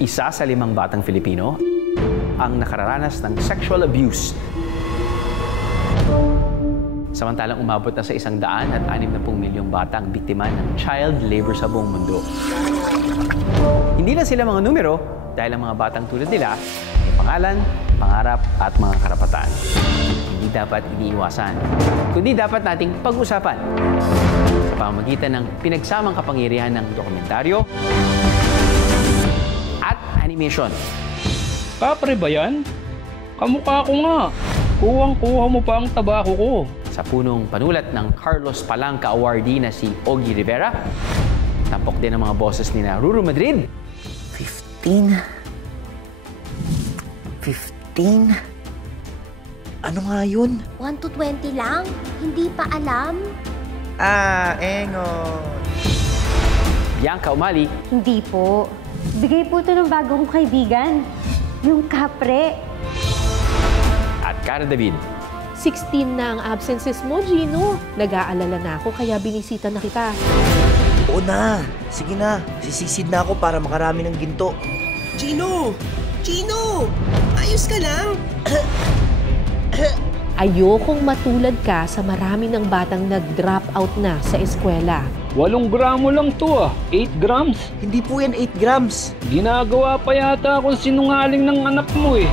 Isa sa 5 batang Filipino ang nakararanas ng sexual abuse. Samantalang umabot na sa 160 milyong bata ang biktima ng child labor sa buong mundo. Hindi lang sila mga numero dahil ang mga batang tulad nila may pangalan, pangarap at mga karapatan. Hindi dapat iniiwasan, kundi dapat nating pag-usapan sa pamamagitan ng pinagsamang kapangyarihan ng dokumentaryo at animation. Kapre ba yan? Kamukha ko nga. Kuwang-kuha mo pa ang tabako ko. Sa punong panulat ng Carlos Palanca awardee na si Ogie Rivera, tampok din ang mga boses ni Ruru Madrid. 15? Ano nga yun? 1 to 20 lang? Hindi pa alam? Engon. Bianca Umali. Hindi po. Bigay po ito ng bagong kaibigan. Yung kapre. At Cara David. 16 na ang absences mo, Gino. Nag-aalala na ako kaya binisita na kita. Oo na. Sige na. Sisisid na ako para makarami ng ginto. Gino! Gino! Ayos ka lang? Ayokong matulad ka sa marami ng batang nag-drop out na sa eskwela. 8 gramo lang to 8 grams. Hindi po yan 8 grams. Ginagawa pa yata akong sinungaling ng anak mo eh.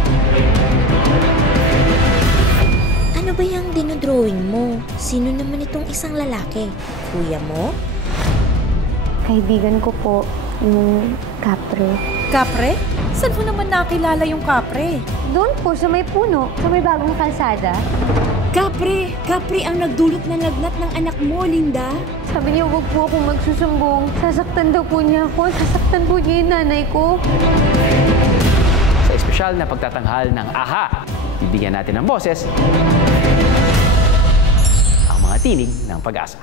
Ano ba yung dinodrawing mo? Sino naman itong isang lalaki? Kuya mo? Kaibigan ko po, yung kapre. Kapre? Saan mo naman nakilala yung kapre? Doon po, sa may puno, sa may bagong kalsada. Kapre! Kapre ang nagdulot ng lagnat ng anak mo, Linda. Sabi niya, huwag po akong magsusumbong. Sasaktan daw po niya ako. Sasaktan po niya yung nanay ko. Sa espesyal na pagtatanghal ng AHA, bibigyan natin ng boses ang mga tinig ng pag-asa.